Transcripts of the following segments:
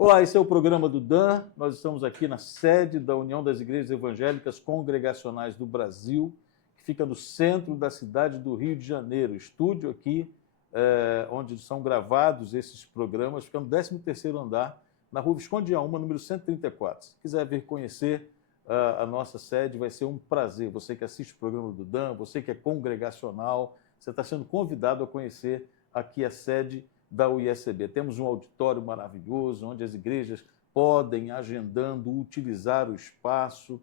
Olá, esse é o programa do Dan. Nós estamos aqui na sede da União das Igrejas Evangélicas Congregacionais do Brasil, que fica no centro da cidade do Rio de Janeiro. Estúdio aqui, onde são gravados esses programas, fica no 13º andar, na Rua Visconde de Auma, número 134. Se quiser vir conhecer a nossa sede, vai ser um prazer. Você que assiste o programa do Dan, você que é congregacional, você está sendo convidado a conhecer aqui a sede da UISCB. Temos um auditório maravilhoso, onde as igrejas podem, agendando, utilizar o espaço.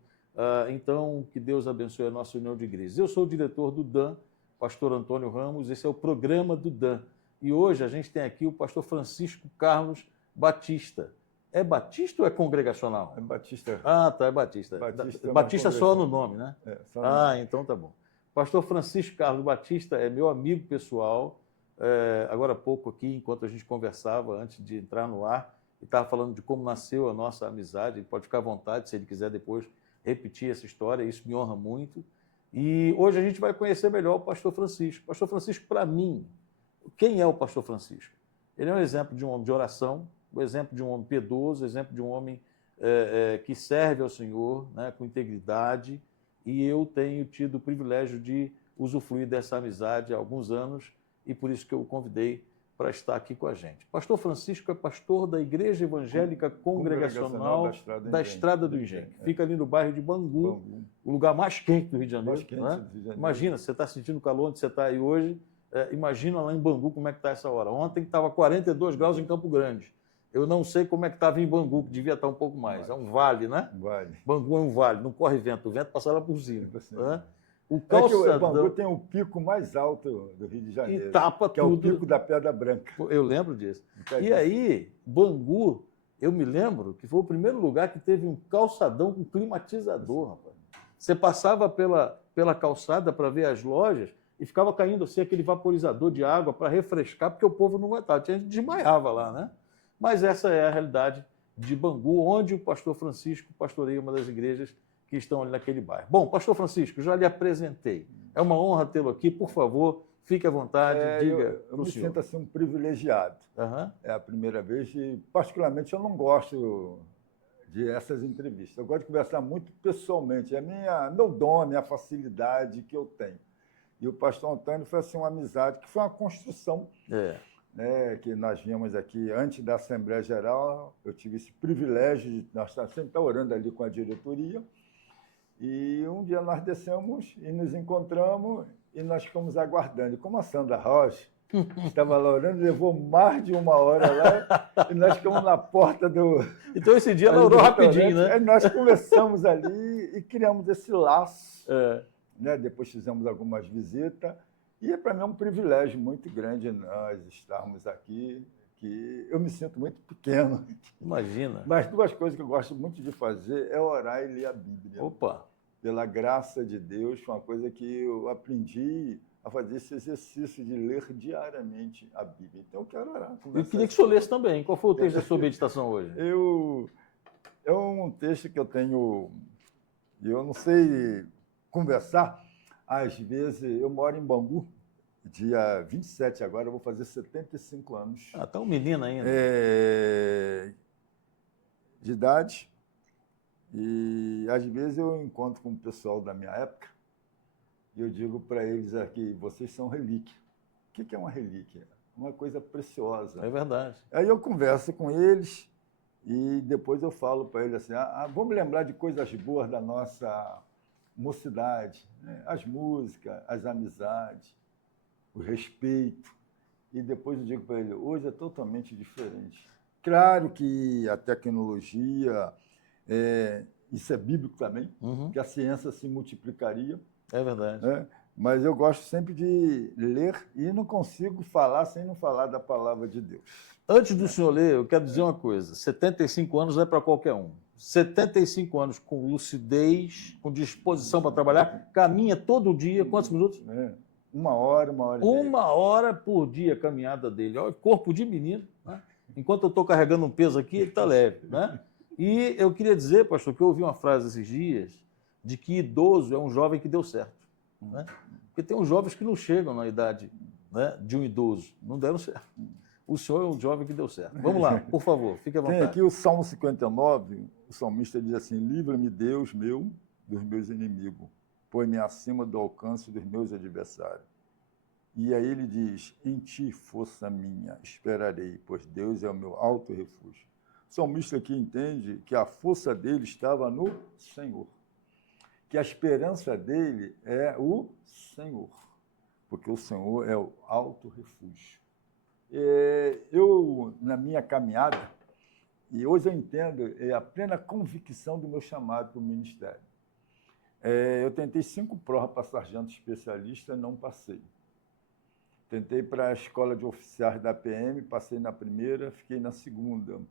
Então, que Deus abençoe a nossa união de igrejas. Eu sou o diretor do Dan, pastor Antônio Ramos, esse é o programa do Dan. E hoje a gente tem aqui o pastor Francisco Carlos Batista. É batista ou é congregacional? É batista. Ah, tá, é batista. Batista só no nome, né? Só no nome. Então tá bom. Pastor Francisco Carlos Batista é meu amigo pessoal. Agora há pouco aqui, enquanto a gente conversava, antes de entrar no ar, e estava falando de como nasceu a nossa amizade. Ele pode ficar à vontade, se ele quiser depois repetir essa história, isso me honra muito. E hoje a gente vai conhecer melhor o pastor Francisco. Pastor Francisco, para mim, quem é o pastor Francisco? Ele é um exemplo de um homem de oração, um exemplo de um homem piedoso, um exemplo de um homem que serve ao Senhor, né, com integridade, e eu tenho tido o privilégio de usufruir dessa amizade há alguns anos, e por isso que eu o convidei para estar aqui com a gente. Pastor Francisco é pastor da Igreja Evangélica Congregacional da Estrada do Engenho. Fica ali no bairro de Bangu, o lugar mais quente do Rio de Janeiro. Do Janeiro. Imagina, você está sentindo o calor onde você está aí hoje, imagina lá em Bangu como é que está essa hora. Ontem estava 42 graus em Campo Grande. Eu não sei como é que estava em Bangu, que devia estar um pouco mais. É um vale, né? Vale. Bangu é um vale, não corre vento. O vento passa lá por cima. O calçadão... Bangu tem o pico mais alto do Rio de Janeiro. E tapa que tudo. É o pico da Pedra Branca. Eu lembro disso. E aí, Bangu, eu me lembro que foi o primeiro lugar que teve um calçadão com climatizador, rapaz. Você passava pela calçada para ver as lojas e ficava caindo assim aquele vaporizador de água para refrescar, porque o povo não aguentava. Tinha gente que desmaiava lá, né? Mas essa é a realidade de Bangu, onde o pastor Francisco pastoreia uma das igrejas que estão ali naquele bairro. Bom, pastor Francisco, já lhe apresentei. É uma honra tê-lo aqui. Por favor, fique à vontade, diga eu me sinto assim um privilegiado. É a primeira vez e, particularmente, eu não gosto de essas entrevistas. Eu gosto de conversar muito pessoalmente. É meu dom, minha facilidade que eu tenho. E o pastor Antônio foi assim, uma amizade que foi uma construção. Que nós vimos aqui antes da Assembleia Geral. Eu tive esse privilégio de nós sempre estar orando ali com a diretoria. E um dia nós descemos e nos encontramos e nós ficamos aguardando. E como a Sandra Rocha estava lá orando, levou mais de 1 hora lá e nós ficamos na porta do... Então esse dia ela orou rapidinho, né? Aí nós conversamos ali e criamos esse laço. Depois fizemos algumas visitas. E para mim é um privilégio muito grande nós estarmos aqui, que eu me sinto muito pequeno. Imagina. Mas 2 coisas que eu gosto muito de fazer é orar e ler a Bíblia. Opa! Pela graça de Deus, foi uma coisa que eu aprendi a fazer esse exercício de ler diariamente a Bíblia. Então eu quero orar. Eu queria que o senhor lesse também. Qual foi o texto da sua meditação hoje? É um texto que eu tenho... Eu não sei conversar. Às vezes, eu moro em Bangu, dia 27 agora, eu vou fazer 75 anos. Tá um menino ainda. De idade. E, às vezes, eu encontro com o pessoal da minha época e eu digo para eles aqui, vocês são relíquia. O que é uma relíquia? Uma coisa preciosa. É verdade. Aí eu converso com eles e depois eu falo para eles assim, vamos lembrar de coisas boas da nossa... mocidade, né? As músicas, as amizades, o respeito. E depois eu digo para ele, hoje é totalmente diferente. Claro que a tecnologia, isso é bíblico também, que a ciência se multiplicaria. É verdade. Mas eu gosto sempre de ler e não consigo falar sem não falar da palavra de Deus. Antes do senhor ler, eu quero dizer uma coisa, 75 anos não é para qualquer um. 75 anos com lucidez, com disposição para trabalhar, caminha todo dia, quantos minutos? 1 hora, 1 hora e meia. 1 hora por dia a caminhada dele. Olha, corpo de menino. Né? Enquanto eu estou carregando um peso aqui, ele está leve. Né? E eu queria dizer, pastor, que eu ouvi uma frase esses dias de que idoso é um jovem que deu certo. Né? Porque tem uns jovens que não chegam na idade, né, de um idoso, não deram certo. O senhor é um jovem que deu certo. Vamos lá, por favor, fique à vontade. Tem aqui o Salmo 59, o salmista diz assim: livra-me, Deus meu, dos meus inimigos, põe-me acima do alcance dos meus adversários. E aí ele diz: em ti, força minha, esperarei, pois Deus é o meu alto refúgio. O salmista aqui entende que a força dele estava no Senhor, que a esperança dele é o Senhor, porque o Senhor é o alto refúgio. Eu, na minha caminhada, e hoje eu entendo a plena convicção do meu chamado para o ministério. Eu tentei 5 provas para sargento especialista, não passei. Tentei para a escola de oficiais da PM, passei na primeira, fiquei na segunda.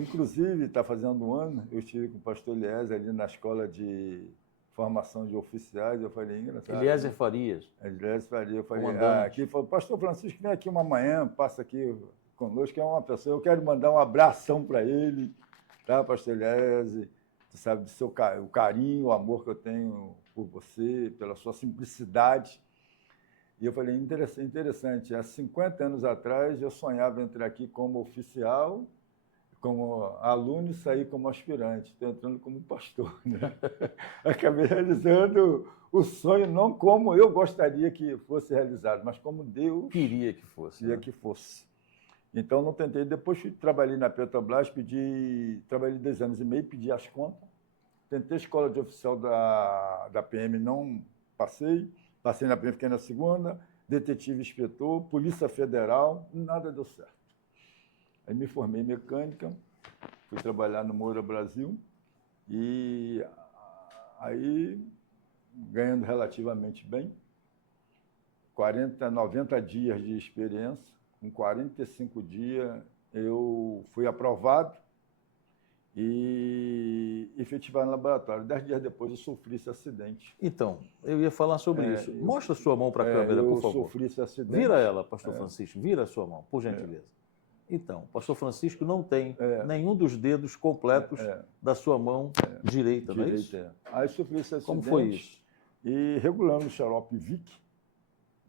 Inclusive, está fazendo um ano, eu estive com o pastor Eliezer ali na escola de formação de oficiais, eu falei, engraçado. Eliezer Farias. Eliezer Farias, eu falei, Comandante. aqui, pastor Francisco, vem aqui uma manhã, passa aqui conosco, é uma pessoa, eu quero mandar um abração para ele, tá, pastor Eliezer, tu sabe do o carinho, o amor que eu tenho por você, pela sua simplicidade. E eu falei, interessante, há 50 anos atrás eu sonhava entrar aqui como oficial, como aluno e sair como aspirante, estou entrando como pastor. Né? Acabei realizando o sonho não como eu gostaria que fosse realizado, mas como Deus queria que fosse. Queria que fosse. Então, não tentei. Depois trabalhei na Petrobras, trabalhei 2 anos e meio, pedi as contas. Tentei a escola de oficial da PM, não passei. Passei na PM, fiquei na segunda. Detetive inspetor, Polícia Federal, nada deu certo. Aí me formei em mecânica, fui trabalhar no Moura Brasil e aí, ganhando relativamente bem, 90 dias de experiência, com 45 dias eu fui aprovado e efetivado no laboratório. 10 dias depois eu sofri esse acidente. Então, eu ia falar sobre isso. Mostra a sua mão para a câmera, por favor. Eu sofri esse acidente. Vira ela, pastor Francisco, vira a sua mão, por gentileza. Então, o pastor Francisco não tem nenhum dos dedos completos da sua mão direita, não é isso? Aí sofri esse acidente. Como foi isso? E regulando o xarope Vic,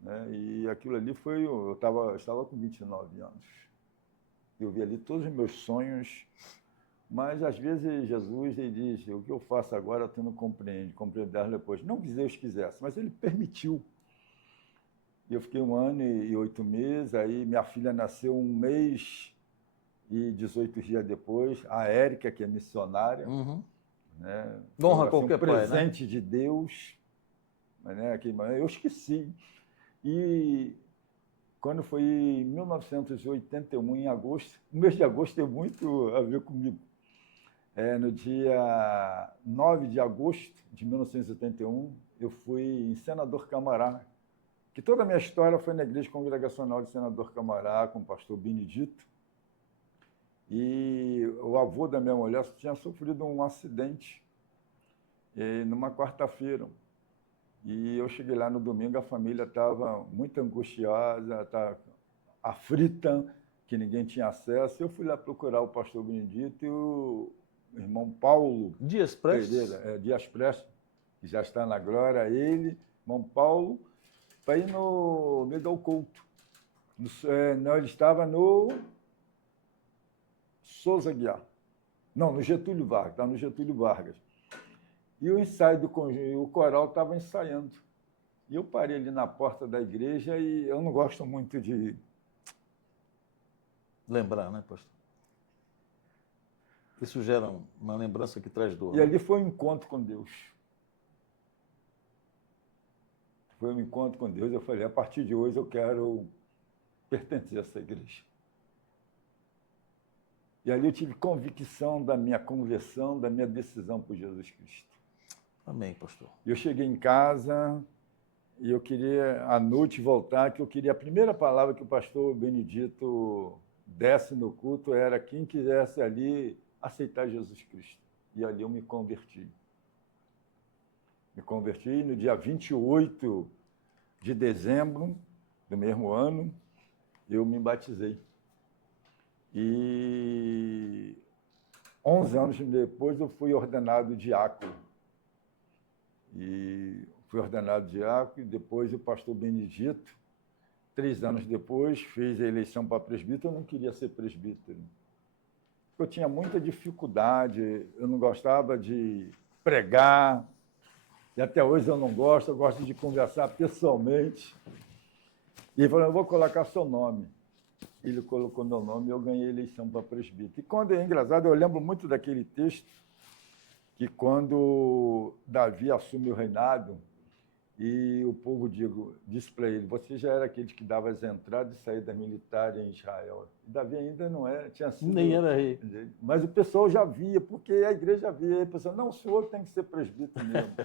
né? E aquilo ali foi... Eu estava com 29 anos. Eu vi ali todos os meus sonhos, mas às vezes Jesus ele diz, o que eu faço agora tu não compreende, compreenderás depois. Não que Deus quisesse, mas ele permitiu. E eu fiquei 1 ano e 8 meses, aí minha filha nasceu 1 mês e 18 dias depois, a Érica, que é missionária. Né? Honra qualquer pai, né? Presente de Deus. Né? Eu esqueci. E quando foi em 1981, em agosto, o mês de agosto tem muito a ver comigo. No dia 9 de agosto de 1981, eu fui em Senador Camará, que toda a minha história foi na Igreja Congregacional de Senador Camará, com o pastor Benedito. E o avô da minha mulher tinha sofrido um acidente numa quarta-feira. E eu cheguei lá no domingo, a família estava muito angustiada, aflita, que ninguém tinha acesso. Eu fui lá procurar o pastor Benedito e o irmão Paulo Dias Prestes, Dias Prestes, que já está na glória, ele, irmão Paulo, para ir me dar o culto. Não, ele estava no Souza Guiar. Não, no Getúlio Vargas, estava no Getúlio Vargas. E o ensaio do conjunto, o coral estava ensaiando. E eu parei ali na porta da igreja e eu não gosto muito de... lembrar, né, pastor? Isso gera uma lembrança que traz dor. E ali foi um encontro com Deus. Foi um encontro com Deus. Eu falei, a partir de hoje eu quero pertencer a essa igreja. E ali eu tive convicção da minha conversão, da minha decisão por Jesus Cristo. Amém, pastor. Eu cheguei em casa e eu queria, à noite, voltar, que eu queria... A primeira palavra que o pastor Benedito desse no culto era quem quisesse ali aceitar Jesus Cristo. E ali eu me converti. Me converti no dia 28 de dezembro do mesmo ano, eu me batizei. E 11 anos depois eu fui ordenado diácono. E fui ordenado diácono e depois o pastor Benedito 3 anos depois, fiz a eleição para presbítero, eu não queria ser presbítero. Eu tinha muita dificuldade, eu não gostava de pregar, e até hoje eu não gosto, eu gosto de conversar pessoalmente. E ele falou, eu vou colocar seu nome. Ele colocou meu nome e eu ganhei a eleição para presbítero. E quando é engraçado, eu lembro muito daquele texto, que quando Davi assume o reinado, e o povo disse para ele, você já era aquele que dava as entradas e saídas militares em Israel. E Davi ainda não era, tinha sido... Nem era rei. Mas o pessoal já via, porque a igreja via. E a pessoa, não, o senhor tem que ser presbítero mesmo.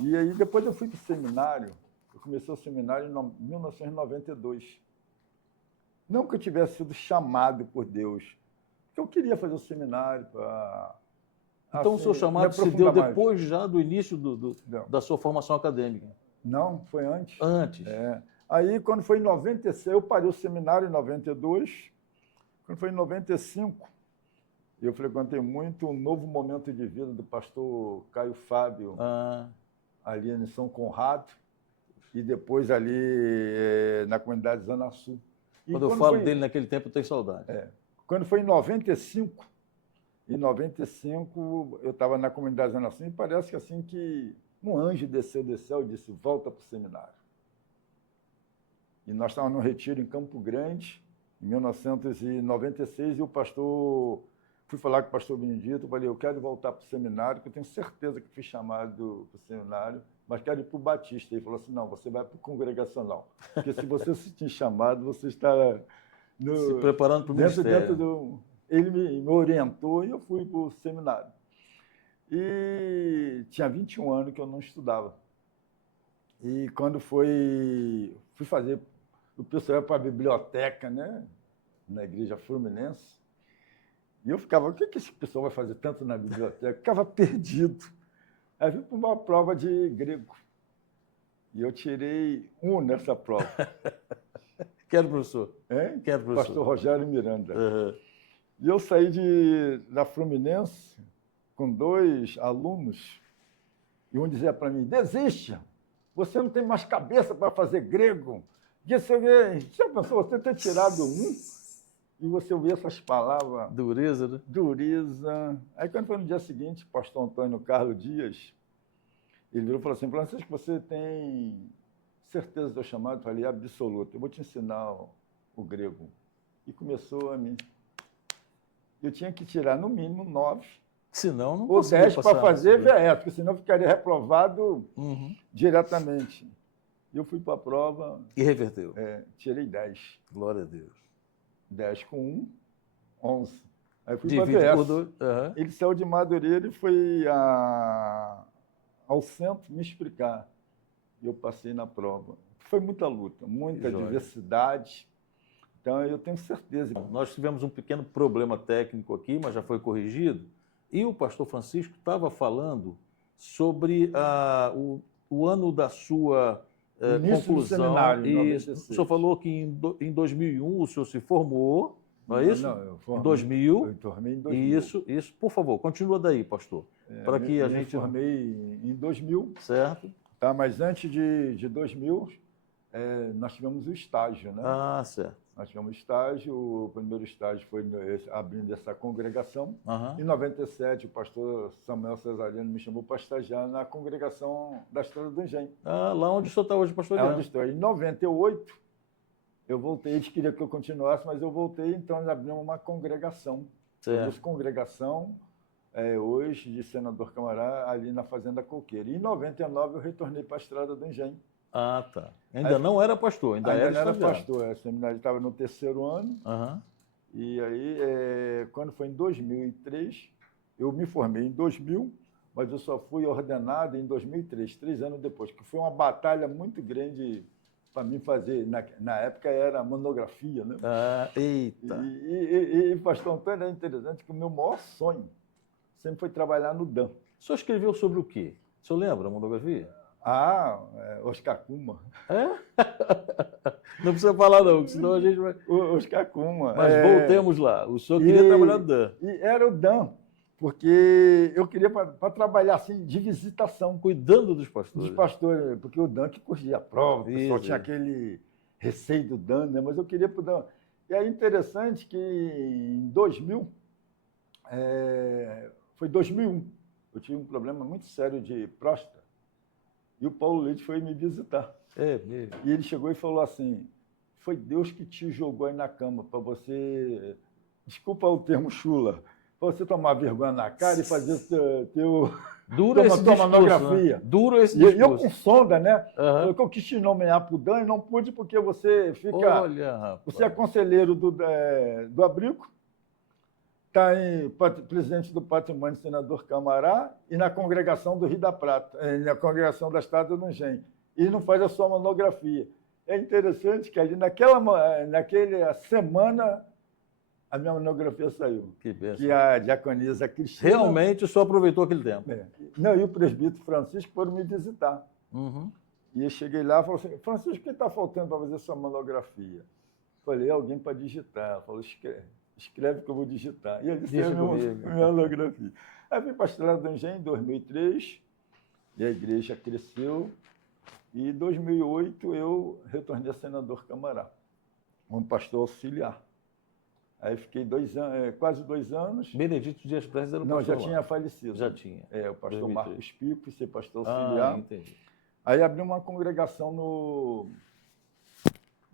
E aí depois eu fui para o seminário, eu comecei o seminário em 1992. Não que eu tivesse sido chamado por Deus, porque eu queria fazer o seminário para... Então, o seu chamado se deu depois já do início da sua formação acadêmica? Não, foi antes. Antes? É. Aí, quando foi em 96, eu parei o seminário em 92. Quando foi em 95, eu frequentei muito um novo momento de vida do pastor Caio Fábio, ali em São Conrado, e depois ali na comunidade Zona Sul. E quando eu falo dele naquele tempo, eu tenho saudade. Quando foi em 95, eu estava na comunidade Zona Sul e parece que assim que um anjo desceu do céu e disse, volta para o seminário. E nós estávamos num retiro em Campo Grande, em 1996, e fui falar com o pastor Benedito, falei, eu quero voltar para o seminário, que eu tenho certeza que fui chamado para o seminário, mas quero ir para o Batista. Ele falou assim, não, você vai para o congregacional, porque se você se sentir chamado, você está se preparando para o ministério. Ele me orientou e eu fui para o seminário. E tinha 21 anos que eu não estudava. E quando fui fazer, o pessoal ia para a biblioteca, né, na igreja Fluminense, e eu ficava, o que esse pessoal vai fazer tanto na biblioteca? Eu ficava perdido. Aí vim para uma prova de grego. E eu tirei 1 nessa prova. Quero, professor. Quero, professor. Pastor Rogério Miranda. E eu saí da Fluminense com 2 alunos, e um dizia para mim, desiste, você não tem mais cabeça para fazer grego. Já pensou, você ter tirado 1 e você ouvir essas palavras? Dureza, né? Dureza. Aí quando foi no dia seguinte, o pastor Antônio Carlos Dias, ele virou e falou assim, Francisco, você tem certeza do chamado? Eu falei, absoluto, eu vou te ensinar o grego. E começou a mim. Eu tinha que tirar, no mínimo, 9. Senão, não ou 10 para fazer VE, porque senão ficaria reprovado diretamente. E eu fui para a prova... E reverteu? Tirei 10. Glória a Deus. 10 com 1, 11. Aí fui para a VS. Ele saiu de Madureira e foi ao centro me explicar. E eu passei na prova. Foi muita luta, muita diversidade. Então, eu tenho certeza. Nós tivemos um pequeno problema técnico aqui, mas já foi corrigido. E o pastor Francisco estava falando sobre o ano da sua conclusão. Do seminário, e o senhor falou que em 2001 o senhor se formou, não é isso? Não, eu formei, em 2000. Eu formei em 2000. Isso. Por favor, continua daí, pastor. Para que a gente... Eu formei em 2000. Certo. Tá, mas antes de 2000, nós tivemos o estágio, né? Certo. Nós tivemos estágio, o primeiro estágio foi abrindo essa congregação. Em 97, o pastor Samuel Cesariano me chamou para estagiar na congregação da Estrada do Engenho. Lá onde o senhor está hoje, pastoreando. Onde estou. Em 98, eu voltei, eles queriam que eu continuasse, mas eu voltei, então nós abrimos uma congregação. Temos congregação, hoje, de Senador Camará, ali na Fazenda Coqueira. E em 99, eu retornei para a Estrada do Engenho. Tá. Ainda não era pastor, ainda não era pastor. O seminário estava no 3º ano. E aí, quando foi em 2003, eu me formei em 2000, mas eu só fui ordenado em 2003, 3 anos depois, que foi uma batalha muito grande para mim fazer. Na época era monografia, né? Eita! E pastor Antônio, é interessante que o meu maior sonho sempre foi trabalhar no DAM. O senhor escreveu sobre o quê? O senhor lembra a monografia? Oscar Cuma. Não precisa falar não, senão a gente vai... Oscar Cuma. Mas voltemos lá. O senhor queria trabalhar no DAM. E era o DAM, porque eu queria para trabalhar assim, de visitação. Cuidando dos pastores. Dos pastores, porque o DAM que corrigia a prova, o pessoal tinha receio do dano, né? Mas eu queria para o dano. E é interessante que em 2000, foi 2001, eu tive um problema muito sério de próstata e o Paulo Leite foi me visitar. É mesmo? E ele chegou e falou assim, foi Deus que te jogou aí na cama para você, desculpa o termo chula, para você tomar vergonha na cara e fazer teu Duro esse discurso, monografia. Né? Duro esse discurso. E eu com sonda, né? Uhum. Eu quis te nomear para o Dan e não pude porque você fica... Olha, rapaz. Você é conselheiro do Abrigo, está presidente do Patrimônio Senador Camará e na congregação do Rio da Prata, na congregação da Estátua do Engenho. E não faz a sua monografia. É interessante que ali naquela semana a minha monografia saiu. Que benção. Que a diaconisa Cristina... Realmente só aproveitou aquele tempo. Não, e o presbítero Francisco foram me visitar. Uhum. E eu cheguei lá e falei assim, Francisco, o que está faltando para fazer sua monografia? Falei, alguém para digitar. Falei, escreve que eu vou digitar. E ele disse, minha monografia. Aí fui para a Estrada do Engenho em 2003, e a igreja cresceu. E em 2008 eu retornei a senador Camará, como pastor auxiliar. Aí fiquei quase 2 anos. Benedito Dias Prestes era o pastor. Não, já tinha falecido. Já tinha. O pastor 2003. Marcos Pipo, ser pastor Ah, auxiliar. entendi. Aí abri uma congregação no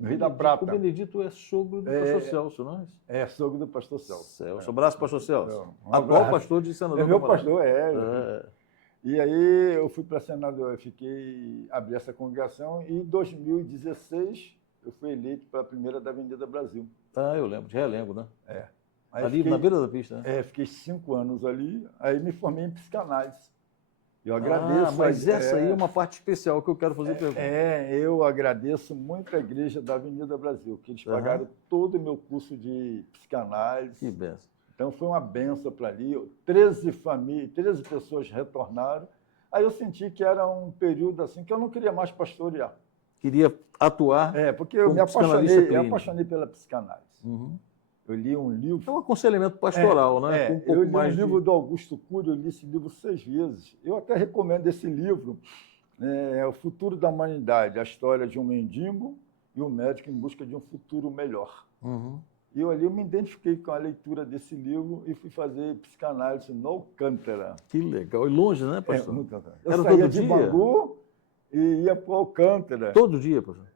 Rio da Prata. O Benedito é sogro do pastor Celso, não é? É, sogro do pastor Celso. Abraço, pastor Celso. Atual pastor de senador. É meu pastor, E aí eu fui para senador, abri essa congregação e em 2016 eu fui eleito para a primeira da Avenida Brasil. Ah, eu lembro, de Realengo, né? Aí ali na beira da pista, né? Fiquei 5 anos ali, aí me formei em psicanálise. Eu agradeço. Mas essa aí é uma parte especial que eu quero fazer pergunta. Eu agradeço muito a igreja da Avenida Brasil, que eles pagaram todo o meu curso de psicanálise. Que benção. Então foi uma benção para ali. 13 pessoas retornaram. Aí eu senti que era um período assim que eu não queria mais pastorear. Queria atuar. Porque eu me apaixonei pela psicanálise. Uhum. Eu li um livro... É um aconselhamento pastoral, né? Com um pouco eu li mais um livro do Augusto Cury, eu li esse livro 6 vezes. Eu até recomendo esse livro, O Futuro da Humanidade, a história de um mendigo e um médico em busca de um futuro melhor. Uhum. E eu me identifiquei com a leitura desse livro e fui fazer psicanálise no Alcântara. Que legal. E longe, né, pastor? Eu saía de Bangu e ia para o Alcântara. Todo dia, pastor?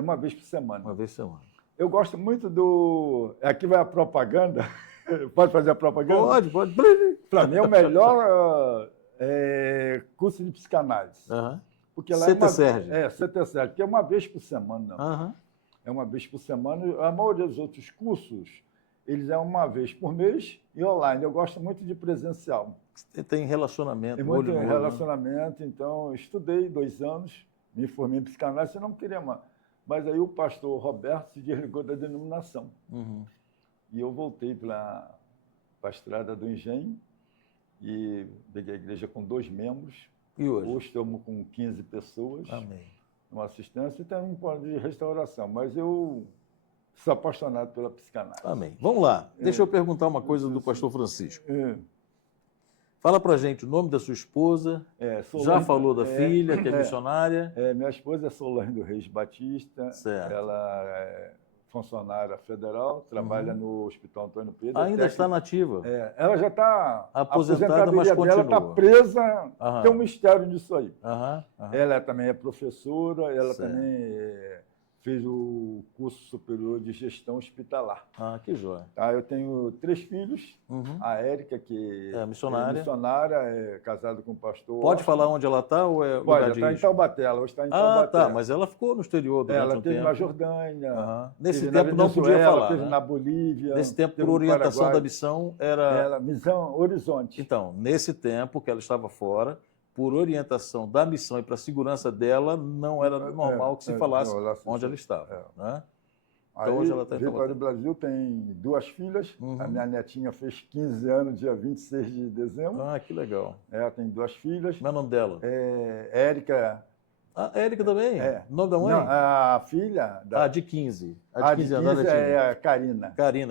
Uma vez por semana. Uma vez por semana. Eu gosto muito do... Aqui vai a propaganda. Pode fazer a propaganda? Pode. Para mim é o melhor curso de psicanálise. Porque lá CT-Sérgio. CT-Sérgio, que é uma vez por semana. Não. É uma vez por semana. A maioria dos outros cursos, eles é uma vez por mês e online. Eu gosto muito de presencial. Tem relacionamento. Tem muito relacionamento. Então, eu estudei 2 anos, me formei em psicanálise e não queria mais. Mas aí o pastor Roberto se desligou da denominação. Uhum. E eu voltei para a Estrada do Engenho e peguei a igreja com 2 membros. E hoje? Hoje estamos com 15 pessoas. Amém. Uma assistência e tem um plano de restauração. Mas eu sou apaixonado pela psicanálise. Amém. Vamos lá. Deixa eu perguntar uma coisa do pastor Francisco. Fala pra gente o nome da sua esposa. Já falou da filha, que é missionária. Minha esposa é Solange do Reis Batista. Certo. Ela é funcionária federal, trabalha no Hospital Antônio Pedro. Ainda está nativa. Ela já está aposentada, mas continua. Ela está presa, tem um mistério nisso aí. Ela também é professora, ela também fez o curso superior de gestão hospitalar. Que joia. Eu tenho 3 filhos. A Érica, que é missionária, é casada com o pastor. Pode falar onde ela está ou é lugar de... Ela está em Taubaté, ela hoje está em Taubaté. Mas ela ficou no exterior durante um tempo. Ela teve na Jordânia. Nesse tempo não podia falar, teve na Bolívia. Nesse tempo, por orientação da missão, era... Missão Horizonte. Então, nesse tempo que ela estava fora, por orientação da missão e para a segurança dela, não era normal que se falasse onde ela estava. Né? Então, hoje ela está em Vitória do Brasil tem 2 filhas. A minha netinha fez 15 anos, dia 26 de dezembro. Que legal. Ela tem 2 filhas. Qual é o nome dela? Érica A Érica também? É. O nome da mãe? Não, a filha... De 15. A de 15 anos. é a Karina.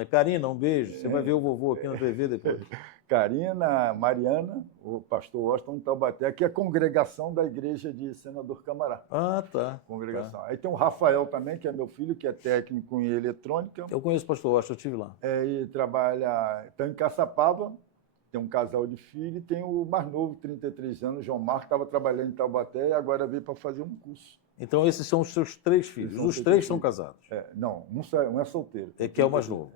Karina, um beijo. Você vai ver o vovô aqui na TV depois. Karina, Mariana, o pastor Washington Taubaté, que é a congregação da igreja de Senador Camará. Ah, tá. Congregação. Tá. Aí tem o Rafael também, que é meu filho, que é técnico em eletrônica. Eu conheço o pastor Washington, eu estive lá. E trabalha, está em Caçapava, tem um casal de filhos, e tem o mais novo, 33 anos, João Marcos, estava trabalhando em Taubaté e agora veio para fazer um curso. Então esses são os seus 3 filhos, os 3 são casados? Não, um é solteiro. Que é o mais novo.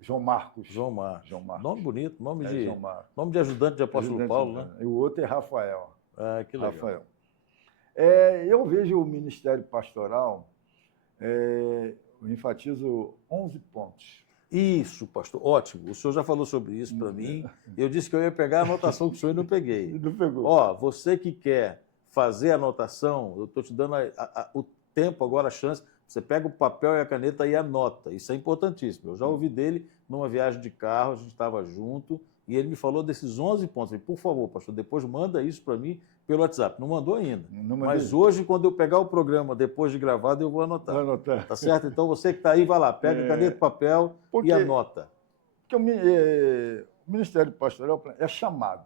João Marcos. João Marcos. Nome bonito, nome de ajudante de apóstolo Paulo, né? E o outro é Rafael. Ah, que legal. Rafael. Eu vejo o ministério pastoral, eu enfatizo 11 pontos. Isso, pastor, ótimo. O senhor já falou sobre isso para mim. Eu disse que eu ia pegar a anotação que o senhor e não peguei. Não pegou. Você que quer fazer a anotação, eu estou te dando o tempo, agora a chance. Você pega o papel e a caneta e anota. Isso é importantíssimo. Eu já ouvi dele numa viagem de carro, a gente estava junto, e ele me falou desses 11 pontos. Ele, por favor, pastor, depois manda isso para mim pelo WhatsApp. Não mandou ainda. Mas hoje, quando eu pegar o programa, depois de gravado, eu vou anotar. Vou anotar. Tá certo? Então, você que está aí, vai lá, pega caneta e papel e anota. Porque o ministério pastoral é chamado.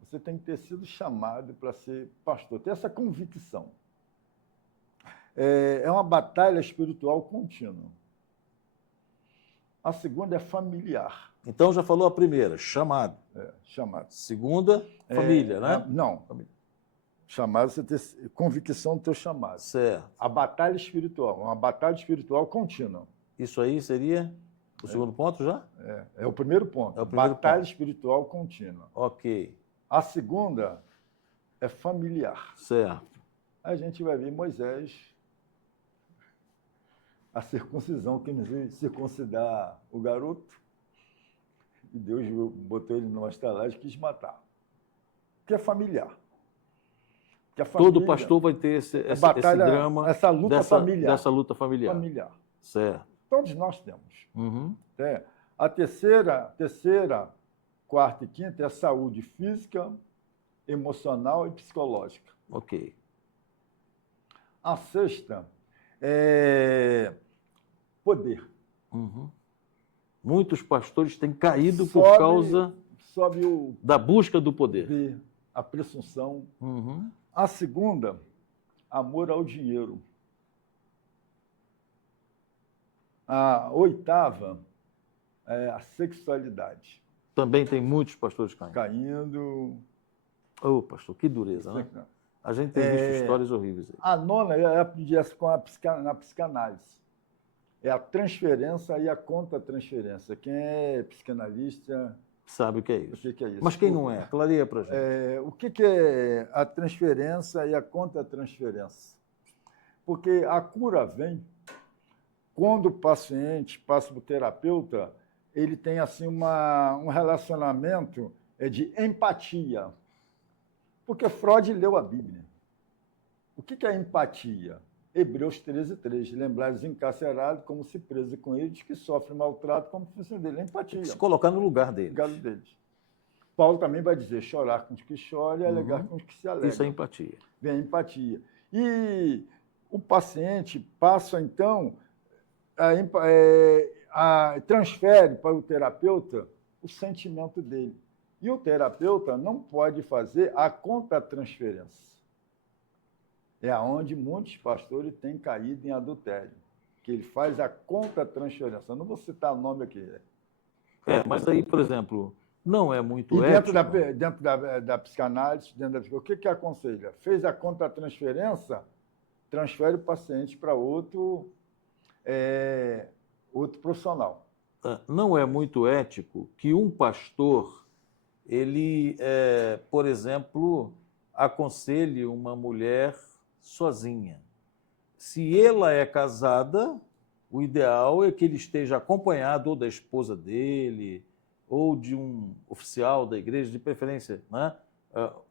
Você tem que ter sido chamado para ser pastor, ter essa convicção. É uma batalha espiritual contínua. A segunda é familiar. Então, já falou a primeira, chamado. Chamado. Segunda, família, né? Não. Família. Chamado, você ter convicção do teu chamado. Certo. A batalha espiritual, uma batalha espiritual contínua. Isso aí seria o segundo ponto já? É o primeiro ponto. Batalha espiritual contínua. Ok. A segunda é familiar. Certo. A gente vai ver Moisés, a circuncisão, que nos circuncidar o garoto, e Deus botou ele numa estalagem e quis matar. Que é familiar. Que todo pastor vai ter esse drama, essa luta familiar. Dessa luta familiar. Certo. Todos nós temos. Uhum. A terceira, quarta e quinta é a saúde física, emocional e psicológica. Ok. A sexta é poder. Uhum. Muitos pastores têm caído por causa da busca do poder. A presunção. Uhum. A segunda, amor ao dinheiro. A oitava é a sexualidade. Também tem muitos pastores caindo. Ô, pastor, que dureza, né? A gente tem visto histórias horríveis aí. A nona, eu aprendi essa na psicanálise. É a transferência e a contra-transferência. Quem é psicanalista sabe o que é isso. O que é isso. Mas quem não é? Clareia para a gente. O que é a transferência e a contra-transferência? Porque a cura vem quando o paciente passa para o terapeuta, ele tem assim um relacionamento de empatia. Porque Freud leu a Bíblia. O que é empatia? Hebreus 13:3. Lembrar os encarcerados como se preso com eles, que sofrem maltrato como função dele. É empatia. Se colocar no lugar deles. Paulo também vai dizer chorar com os que choram e alegar com os que se alegram. Isso é empatia. Vem a empatia. E o paciente passa, então, transfere para o terapeuta o sentimento dele. E o terapeuta não pode fazer a contra-transferência. É onde muitos pastores têm caído em adultério, que ele faz a contra-transferência. Eu não vou citar o nome aqui. Mas aí, por exemplo, não é muito ético. Dentro da psicanálise, o que aconselha? Fez a contra-transferência, transfere o paciente para outro profissional. Não é muito ético que um pastor, ele, por exemplo, aconselhe uma mulher sozinha. Se ela é casada, o ideal é que ele esteja acompanhado ou da esposa dele, ou de um oficial da igreja, de preferência, né?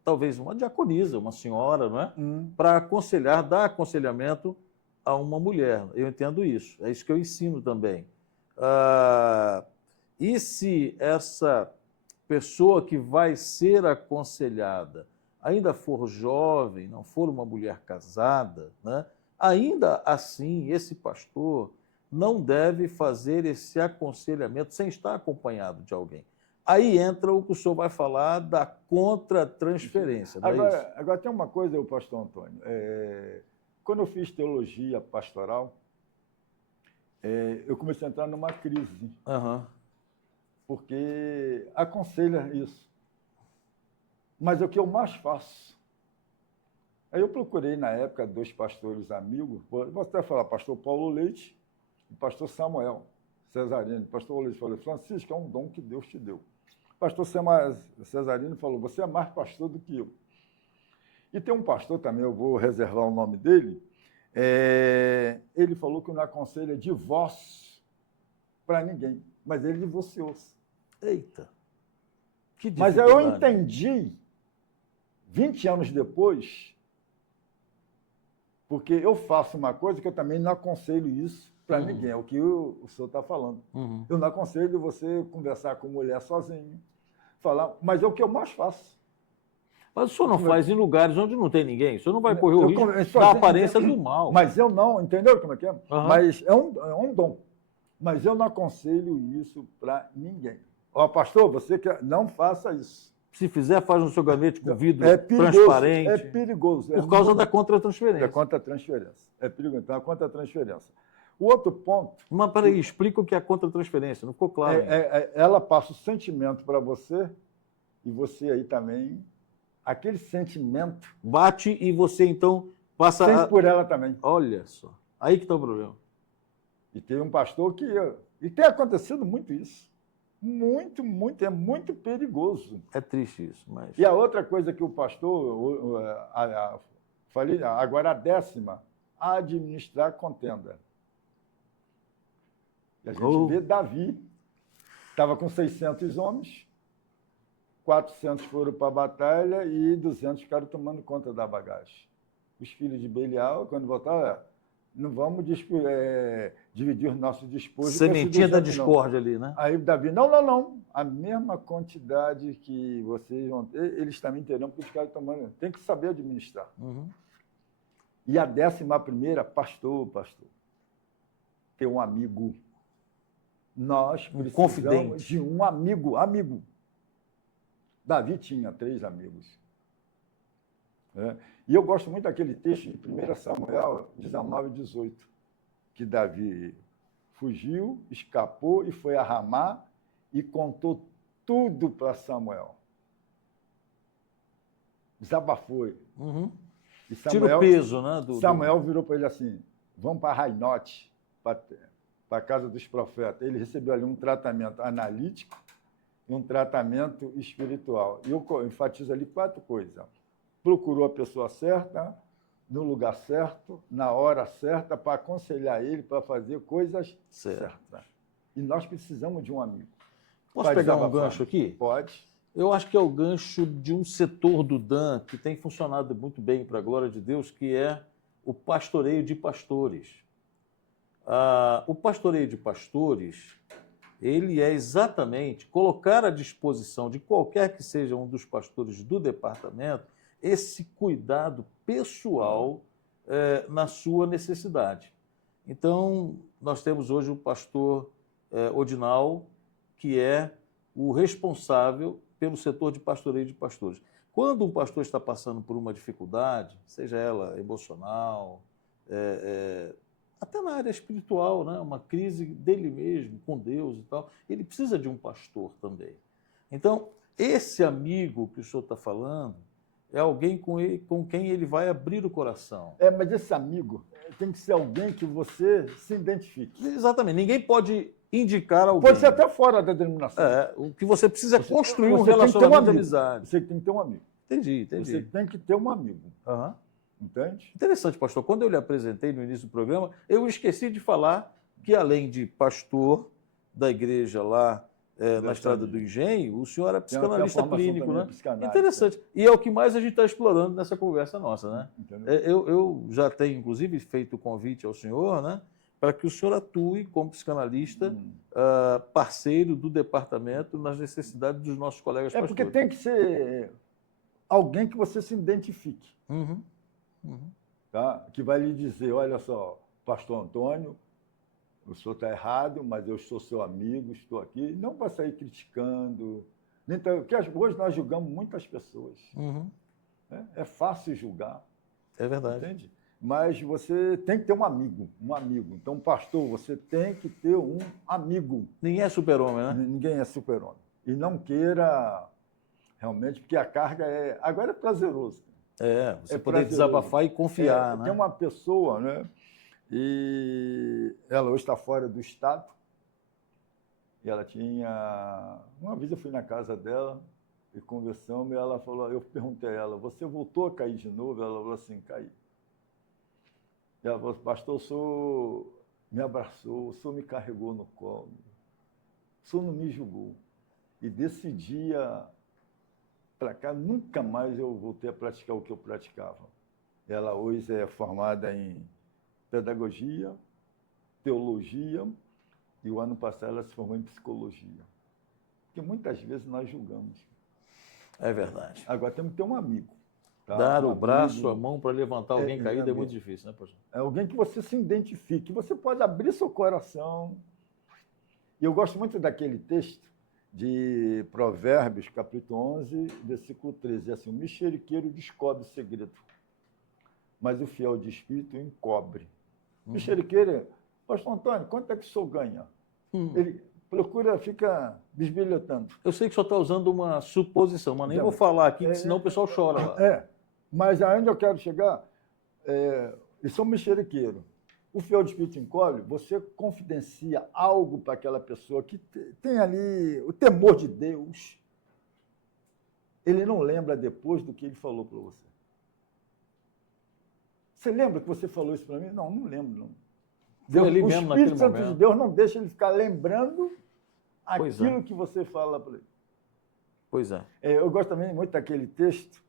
Talvez uma diaconisa, uma senhora, não é? Para aconselhar, dar aconselhamento a uma mulher. Eu entendo isso, é isso que eu ensino também. E se essa pessoa que vai ser aconselhada ainda for jovem, não for uma mulher casada, né, ainda assim esse pastor não deve fazer esse aconselhamento sem estar acompanhado de alguém. Aí entra o que o senhor vai falar da contratransferência. Agora tem uma coisa, pastor Antônio. Quando eu fiz teologia pastoral, eu comecei a entrar numa crise. Uhum. Porque aconselha isso. Mas é o que eu mais faço. Aí eu procurei, na época, 2 pastores amigos, vou até falar, pastor Paulo Leite e pastor Samuel Cesarino. Pastor Paulo Leite falou, Francisco, é um dom que Deus te deu. Pastor Cesarino falou, você é mais pastor do que eu. E tem um pastor também, eu vou reservar o nome dele, ele falou que não aconselha divórcio para ninguém, mas ele divorciou-se. Eita! Que mas eu entendi, 20 anos depois, porque eu faço uma coisa que eu também não aconselho isso para ninguém, é o que o senhor está falando. Eu não aconselho você conversar com mulher sozinho, falar, mas é o que eu mais faço. Mas o senhor não faz em lugares onde não tem ninguém, o senhor não vai correr o risco da aparência do mal. Mas eu não, entendeu como é que é? Mas é um dom. Mas eu não aconselho isso para ninguém. Ó, pastor, você não faça isso. Se fizer, faz no seu gabinete com vidro perigoso, transparente. É perigoso. Por causa da contratransferência. Da contratransferência. É perigoso. Então, a contratransferência. O outro ponto... Mas, peraí, explica o que é a contratransferência, não ficou claro. Ela passa o sentimento para você e você aí também... Aquele sentimento... Bate e você, então, passa... Sente por ela também. Olha só. Aí que está o problema. E tem um pastor que... E tem acontecido muito isso. Muito, muito. É muito perigoso. É triste isso, mas... E a outra coisa que o pastor... falei, agora a 10ª, administrar contenda. E a gente vê Davi. Estava com 600 homens... 400 foram para a batalha e 200 ficaram tomando conta da bagagem. Os filhos de Belial, quando voltaram, não vamos dividir o nosso despojo. Sementinha da discórdia ali, né? Aí Davi, não. A mesma quantidade que vocês vão ter, eles também terão, porque os caras tomando. Tem que saber administrar. E a 11ª, pastor. Ter um amigo. Nós precisamos de um amigo. Davi tinha 3 amigos. E eu gosto muito daquele texto de 1 Samuel 19, 18, que Davi fugiu, escapou e foi a Ramá e contou tudo para Samuel. Desabafou. E Tira o peso, né? Samuel virou para ele assim, vamos para Rainote, para a casa dos profetas. Ele recebeu ali um tratamento analítico, e um tratamento espiritual. E eu enfatizo ali 4 coisas. Procurou a pessoa certa, no lugar certo, na hora certa, para aconselhar ele, para fazer coisas certas. E nós precisamos de um amigo. Posso pegar um gancho aqui? Pode. Eu acho que é o gancho de um setor do DAM que tem funcionado muito bem, para a glória de Deus, que é o pastoreio de pastores. O pastoreio de pastores... ele é exatamente colocar à disposição de qualquer que seja um dos pastores do departamento esse cuidado pessoal na sua necessidade. Então, nós temos hoje o pastor Odinal, que é o responsável pelo setor de pastoreio de pastores. Quando um pastor está passando por uma dificuldade, seja ela emocional, até na área espiritual, né? Uma crise dele mesmo, com Deus e tal, ele precisa de um pastor também. Então, esse amigo que o senhor está falando é alguém com quem ele vai abrir o coração. Mas esse amigo tem que ser alguém que você se identifique. Exatamente. Ninguém pode indicar alguém. Pode ser até fora da denominação. O que você precisa é construir um relacionamento de amizade. Você tem que ter um amigo. Entendi. Você tem que ter um amigo. Entende? Interessante, pastor. Quando eu lhe apresentei no início do programa, eu esqueci de falar que, além de pastor da igreja lá na Estrada do Engenho, o senhor era psicanalista clínico, né? Interessante. E é o que mais a gente está explorando nessa conversa nossa, né? Eu já tenho, inclusive, feito o convite ao senhor, né? Para que o senhor atue como psicanalista, parceiro do departamento nas necessidades dos nossos colegas pastores. Porque tem que ser... alguém que você se identifique. Uhum. Uhum. Tá? Que vai lhe dizer, olha só, pastor Antônio, o senhor está errado, mas eu sou seu amigo, estou aqui. Não vai sair criticando. Porque hoje nós julgamos muitas pessoas. Uhum. Né? É fácil julgar. É verdade. Entende? Mas você tem que ter um amigo, um amigo. Então, pastor, você tem que ter um amigo. Ninguém é super-homem, né? Ninguém é super-homem. E não queira realmente, porque a carga é... Agora é prazeroso. Você poder desabafar e confiar, né? Tem uma pessoa, né? E ela hoje está fora do estado. E ela tinha... Uma vez eu fui na casa dela e conversamos, e ela falou, eu perguntei a ela, você voltou a cair de novo? Ela falou assim, caí. E ela falou, pastor, o senhor me abraçou, o senhor me carregou no colo, o senhor não me julgou. E desse dia para cá, nunca mais eu voltei a praticar o que eu praticava. Ela hoje é formada em pedagogia, teologia, e o ano passado ela se formou em psicologia. Porque muitas vezes nós julgamos. É verdade. Agora temos que ter um amigo. Tá? Dar o braço, a mão para levantar alguém caído é muito difícil, né, pastor? É alguém que você se identifique, você pode abrir seu coração. E eu gosto muito daquele texto de Provérbios, capítulo 11, versículo 13. É assim, o mexeriqueiro descobre o segredo, mas o fiel de espírito encobre. Mexeriqueiro, pastor Antônio, quanto é que o senhor ganha? Ele procura, fica bisbilhotando. Eu sei que o senhor está usando uma suposição, mas nem vou falar aqui, senão o pessoal chora lá. Mas aonde eu quero chegar, isso é um mexeriqueiro. O fiel de espírito encobre, você confidencia algo para aquela pessoa que tem ali o temor de Deus. Ele não lembra depois do que ele falou para você. Você lembra que você falou isso para mim? Não, não lembro, não. Deus, o Espírito Santo de Deus não deixa ele ficar lembrando aquilo que você fala para ele. Pois é. Eu gosto também muito daquele texto,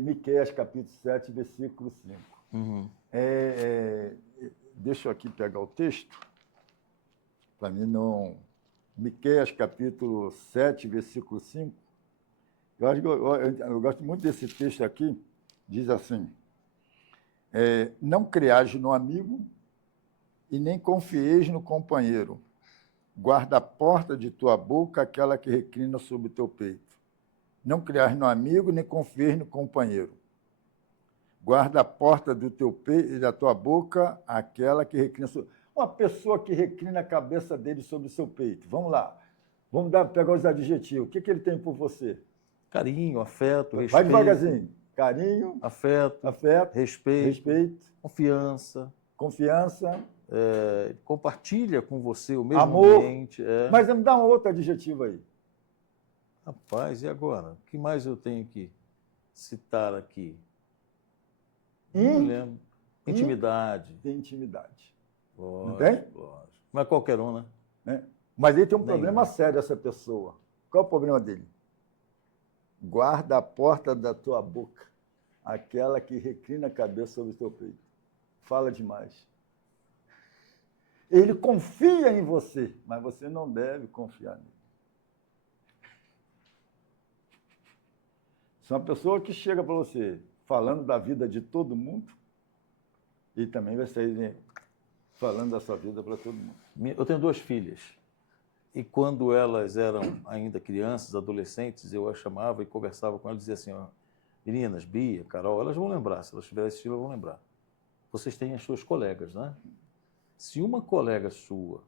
Miqueias, capítulo 7, versículo 5. Uhum. Deixa eu aqui pegar o texto, para mim não... Miqueias, capítulo 7, versículo 5. Eu gosto muito desse texto aqui, diz assim, não creais no amigo e nem confieis no companheiro. Guarda a porta de tua boca aquela que reclina sobre o teu peito. Não creais no amigo, nem confieis no companheiro. Guarda a porta do teu peito e da tua boca aquela que reclina sobre... Uma pessoa que reclina a cabeça dele sobre o seu peito. Vamos lá. Vamos pegar os adjetivos. O que ele tem por você? Carinho, afeto, respeito. Vai devagarzinho. Carinho, afeto, respeito, confiança. Compartilha com você o mesmo amor, ambiente. Mas me dá um outro adjetivo aí. Rapaz, e agora? O que mais eu tenho que citar aqui? Não lembro. Intimidade. Tem intimidade. Lógico, não tem? Lógico. Não é qualquer um, né? Mas ele tem um problema sério, essa pessoa. Qual é o problema dele? Guarda a porta da tua boca, aquela que reclina a cabeça sobre o teu peito. Fala demais. Ele confia em você, mas você não deve confiar nele. Se uma pessoa que chega para você falando da vida de todo mundo, e também vai sair falando da sua vida para todo mundo. Eu tenho 2 filhas. E quando elas eram ainda crianças, adolescentes, eu as chamava e conversava com elas e dizia assim, meninas, Bia, Carol, elas vão lembrar, se elas tiverem assistido, elas vão lembrar. Vocês têm as suas colegas, né? Se uma colega sua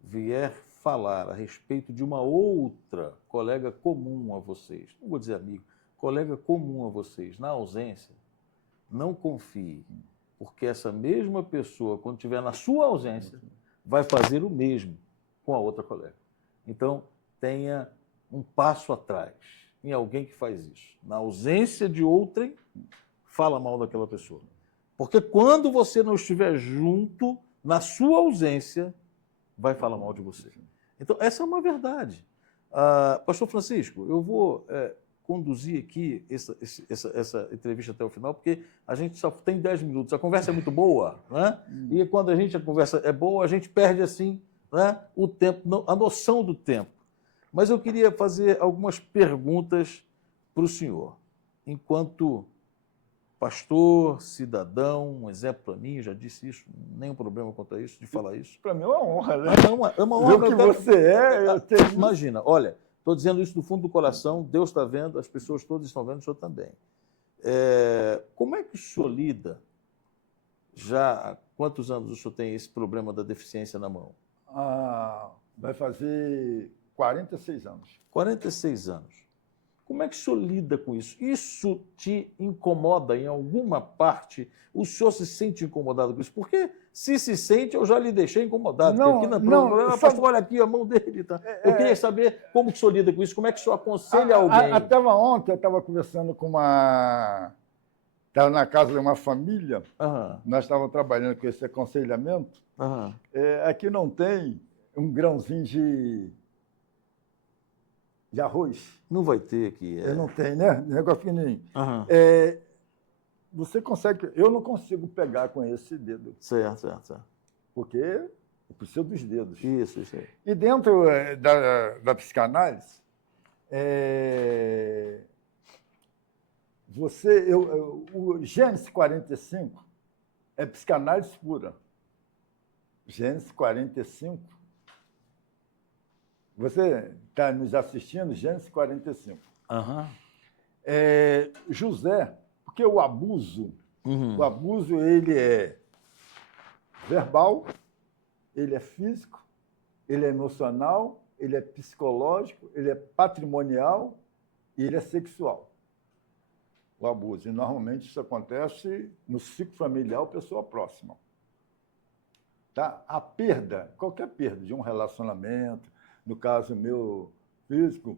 vier falar a respeito de uma outra colega comum a vocês, não vou dizer amigo, colega comum a vocês, na ausência, não confie, porque essa mesma pessoa, quando estiver na sua ausência, vai fazer o mesmo com a outra colega. Então, tenha um passo atrás em alguém que faz isso. Na ausência de outrem, fala mal daquela pessoa. Porque quando você não estiver junto, na sua ausência, vai falar mal de você. Então, essa é uma verdade. Pastor Francisco, eu vou conduzir aqui essa entrevista até o final, porque a gente só tem 10 minutos. A conversa é muito boa, né? E quando a conversa é boa, a gente perde assim, né, o tempo, a noção do tempo. Mas eu queria fazer algumas perguntas para o senhor. enquanto pastor, cidadão, um exemplo para mim, já disse isso, nenhum problema quanto a isso, de falar isso. Para mim é uma honra, né? É uma honra. O que você é, eu tenho... Imagina, olha, estou dizendo isso do fundo do coração, Deus está vendo, as pessoas todas estão vendo, o senhor também. Como é que o senhor lida? Já há quantos anos o senhor tem esse problema da deficiência na mão? Vai fazer 46 anos. 46 anos. Como é que o senhor lida com isso? Isso te incomoda em alguma parte? O senhor se sente incomodado com isso? Porque se sente, eu já lhe deixei incomodado. Não, aqui não, pastor, olha aqui a mão dele. Tá? Eu queria saber como que o senhor lida com isso, como é que o senhor aconselha alguém? Até ontem eu estava conversando com uma... Estava na casa de uma família, nós estávamos trabalhando com esse aconselhamento. Aqui não tem um grãozinho de arroz. Não vai ter aqui. Não tem, né? Negócio pequenininho. Você consegue... Eu não consigo pegar com esse dedo. Certo. Porque eu preciso dos dedos. Isso aí. E dentro da psicanálise, o Gênesis 45 é psicanálise pura. Gênesis 45. Você está nos assistindo, Gênesis 45. José, porque o abuso, ele é verbal, ele é físico, ele é emocional, ele é psicológico, ele é patrimonial e ele é sexual. O abuso. E normalmente isso acontece no ciclo familiar, pessoa próxima. Tá? A perda, qualquer perda de um relacionamento, no caso meu físico,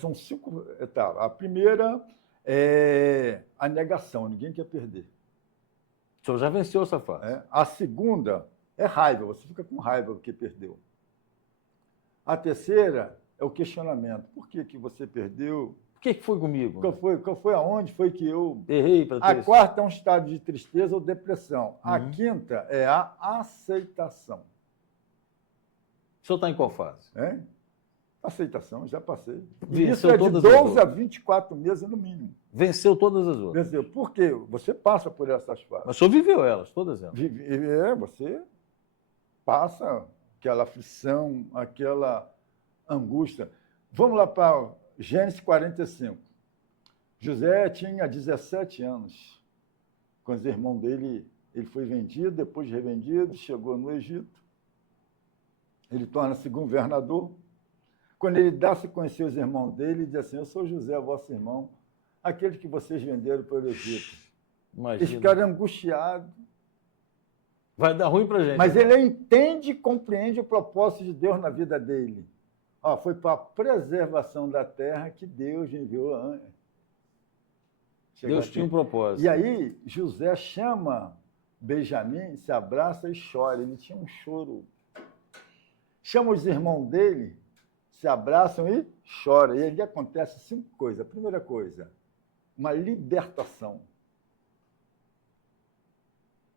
são 5 etapas. A primeira é a negação, ninguém quer perder. O senhor já venceu essa fase. A segunda é raiva, você fica com raiva porque perdeu. A terceira é o questionamento. Por que você perdeu? Por que foi comigo? Qual foi aonde foi que eu... Errei para ter A quarta é um estado de tristeza ou depressão. A quinta é a aceitação. O senhor está em qual fase? Aceitação, já passei. Venceu isso é de todas 12 a 24 meses no mínimo. Venceu todas as outras? Venceu. Por quê? Você passa por essas fases. Mas o senhor viveu elas, todas elas? Você passa aquela aflição, aquela angústia. Vamos lá para Gênesis 45. José tinha 17 anos. Com os irmãos dele, ele foi vendido, depois revendido, chegou no Egito. Ele torna-se governador. Quando ele dá-se a conhecer os irmãos dele, ele diz assim: eu sou José, vosso irmão, aquele que vocês venderam pelo Egito. Imagina. Eles ficaram angustiados. Vai dar ruim para a gente. Mas ele entende e compreende o propósito de Deus na vida dele. Foi para a preservação da terra que Deus enviou antes. Deus tinha um propósito. E aí, José chama Benjamim, se abraça e chora. Ele tinha um choro. Chama os irmãos dele, se abraçam e choram. E ali acontece 5 coisas. A primeira coisa, uma libertação.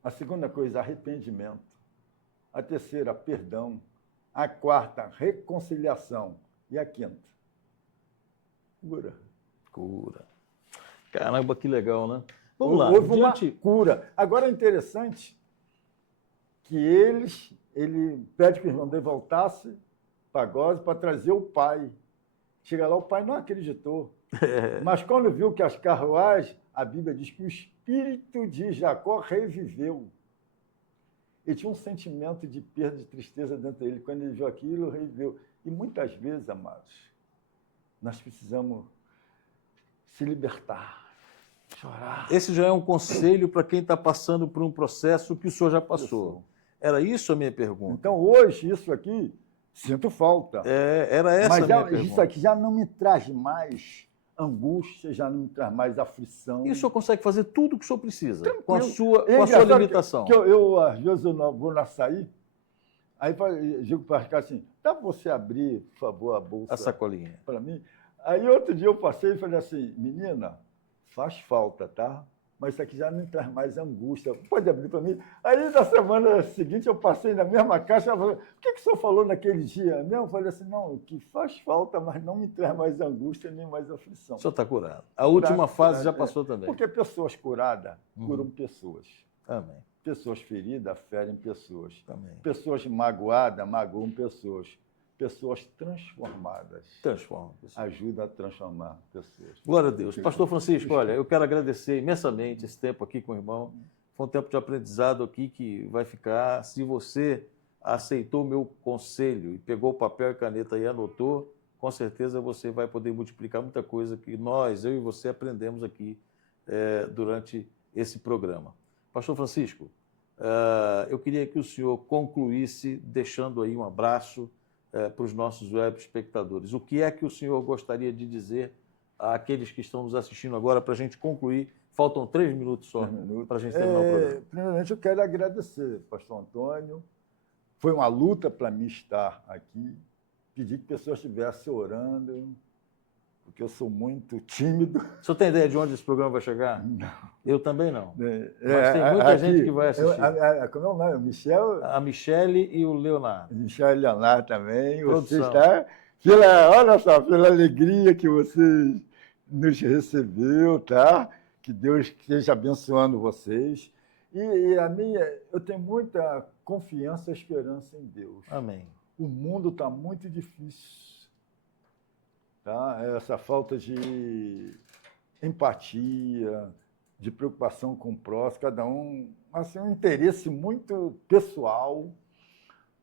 A segunda coisa, arrependimento. A terceira, perdão. A quarta, reconciliação. E a quinta, cura. Caramba, que legal, né? Vamos lá. Houve uma cura. Agora é interessante que ele pede que o irmão dele voltasse para Gósen para trazer o pai. Chega lá, o pai não acreditou. Mas quando viu que as carruagens, a Bíblia diz que o espírito de Jacó reviveu. Ele tinha um sentimento de perda, de tristeza dentro dele. Quando ele viu aquilo, reviveu. E muitas vezes, amados, nós precisamos se libertar, chorar. Esse já é um conselho para quem está passando por um processo que o senhor já passou. Era isso a minha pergunta? Então, hoje, isso aqui, sinto falta. Era essa a minha pergunta. Isso aqui já não me traz mais angústia, já não me traz mais aflição. E o senhor consegue fazer tudo o que o senhor precisa, tranquilo, com a sua limitação. Às vezes, eu vou na açaí, aí eu digo para ficar assim: dá para você abrir, por favor, a bolsa? A sacolinha. Para mim. Aí, outro dia, eu passei e falei assim: menina, faz falta, tá? mas isso aqui já não traz mais angústia. Pode abrir para mim? Aí, na semana seguinte, eu passei na mesma caixa, falei, o que o senhor falou naquele dia? Não, eu falei assim, não, o que faz falta, mas não me traz mais angústia nem mais aflição. O senhor está curado. A última fase já passou também. Porque pessoas curadas curam pessoas. Amém. Pessoas feridas ferem pessoas. Amém. Pessoas magoadas magoam pessoas. Pessoas transformadas. Transforma pessoas. Ajuda a transformar pessoas. Glória a Deus. Pastor Francisco, olha, eu quero agradecer imensamente esse tempo aqui com o irmão. Foi um tempo de aprendizado aqui que vai ficar. Se você aceitou o meu conselho e pegou o papel e caneta e anotou, com certeza você vai poder multiplicar muita coisa que nós, eu e você, aprendemos aqui durante esse programa. Pastor Francisco, eu queria que o senhor concluísse deixando aí um abraço para os nossos web espectadores. O que é que o senhor gostaria de dizer àqueles que estão nos assistindo agora para a gente concluir? Faltam 3 minutos só para a gente terminar o programa. Primeiramente, eu quero agradecer, pastor Antônio. Foi uma luta para mim estar aqui. Pedi que pessoas estivessem orando, porque eu sou muito tímido. O senhor tem ideia de onde esse programa vai chegar? Não. Eu também não. Mas tem muita gente que vai assistir. Como é o nome? Michel? A Michele e o Leonardo. Michel e Leonardo também. Produção. Você está, olha só, pela alegria que você nos recebeu, tá? Que Deus esteja abençoando vocês. E a minha, eu tenho muita confiança e esperança em Deus. Amém. O mundo está muito difícil. Tá? Essa falta de empatia, de preocupação com o próximo, cada um, assim, um interesse muito pessoal,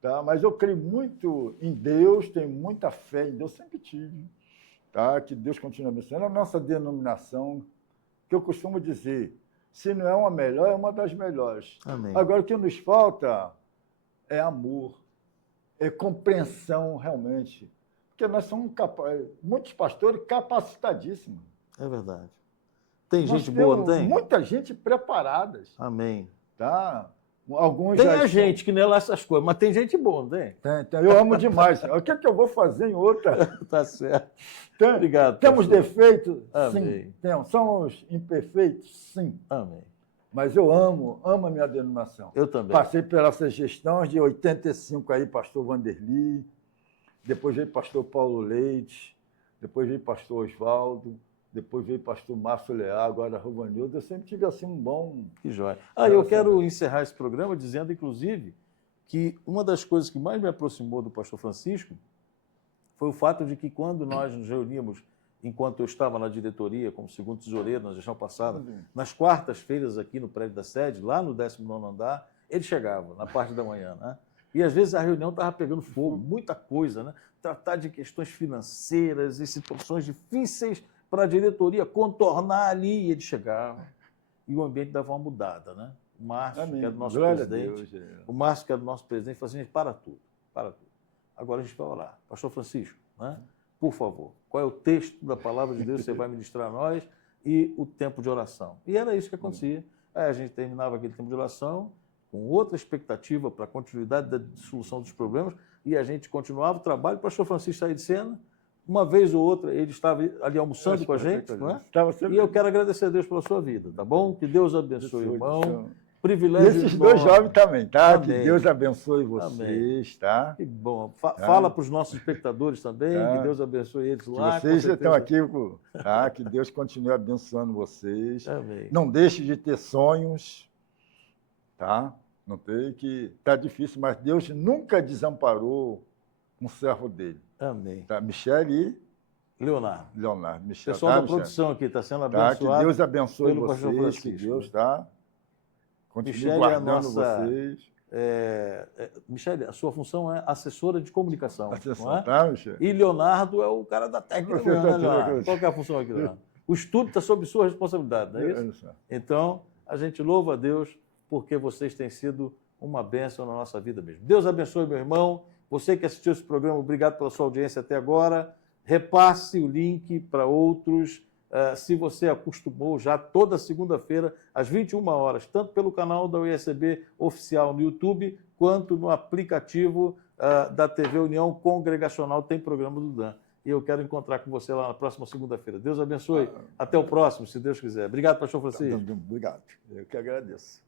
tá? Mas eu creio muito em Deus, tenho muita fé em Deus, sempre tive, tá? Que Deus continue abençoando. A nossa denominação, que eu costumo dizer, se não é uma melhor, é uma das melhores. Amém. Agora, o que nos falta é amor, é compreensão realmente. Porque nós somos muitos pastores capacitadíssimos. É verdade. Tem gente boa, não tem? Muita gente preparada. Amém. Tá? Alguns tem a gente que não é lá essas coisas, mas tem gente boa, não tem? Tem. Eu amo demais. O que é que eu vou fazer em outra? Tá certo. Obrigado. Temos defeitos? Amém. Sim. Somos imperfeitos? Sim. Amém. Mas eu amo a minha denominação. Eu também. Passei pelas gestões de 85 aí, pastor Vanderli, depois veio pastor Paulo Leite, depois veio pastor Oswaldo, depois veio pastor Márcio Leal, agora Rovanildo. Eu sempre tive assim um bom... Que joia. Eu quero encerrar esse programa dizendo, inclusive, que uma das coisas que mais me aproximou do pastor Francisco foi o fato de que quando nós nos reuníamos, enquanto eu estava na diretoria como segundo tesoureiro na gestão passada, nas quartas-feiras aqui no prédio da sede, lá no 19º andar, ele chegava na parte da manhã, né? E às vezes a reunião estava pegando fogo, muita coisa, né? Tratar de questões financeiras e situações difíceis para a diretoria contornar ali, e ele chegava. E o ambiente dava uma mudada, né? O Márcio, que era o nosso presidente, o Márcio, que era o nosso presidente, falou assim, gente, para tudo. Agora a gente vai orar. Pastor Francisco, né? Por favor, qual é o texto da palavra de Deus que você vai ministrar a nós e o tempo de oração? E era isso que acontecia. Aí a gente terminava aquele tempo de oração com outra expectativa para a continuidade da solução dos problemas e a gente continuava o trabalho. O pastor Francisco saía de cena, uma vez ou outra ele estava ali almoçando com a gente, não é? E eu quero agradecer a Deus pela sua vida, tá bom? Que Deus abençoe, irmão. Privilégio. E esses dois jovens também, tá? Amém. Que Deus abençoe vocês, Amém. tá? Que bom. Fala para os nossos espectadores também, que Deus abençoe eles lá. Vocês já estão aqui, tá? Que Deus continue abençoando vocês. Amém. Não deixe de ter sonhos, tá? Não tem que... Está difícil, mas Deus nunca desamparou um servo dele. Amém. Tá? Michele e Leonardo. Michel, pessoal tá, da produção aqui está sendo tá? abençoado. Que Deus abençoe pelo pastor vocês, Francisco. que Deus, tá? Continue Michele guardando é a nossa, vocês. Michele, a sua função é assessora de comunicação. Não é? Tá, Michele? E Leonardo é o cara da técnica. Você tá né, Leonardo? tirando- Qual que é a função aqui, Leonardo? O estudo está sob sua responsabilidade, não é isso? Então, a gente louva a Deus porque vocês têm sido uma bênção na nossa vida mesmo. Deus abençoe, meu irmão. Você que assistiu esse programa, obrigado pela sua audiência até agora. Repasse o link para outros. Se você acostumou já toda segunda-feira, às 21 horas, tanto pelo canal da UESB oficial no YouTube, quanto no aplicativo da TV União Congregacional, tem programa do Dan. e eu quero encontrar com você lá na próxima segunda-feira. Deus abençoe. Até o próximo, se Deus quiser. Obrigado, pastor Francisco. Obrigado. Eu que agradeço.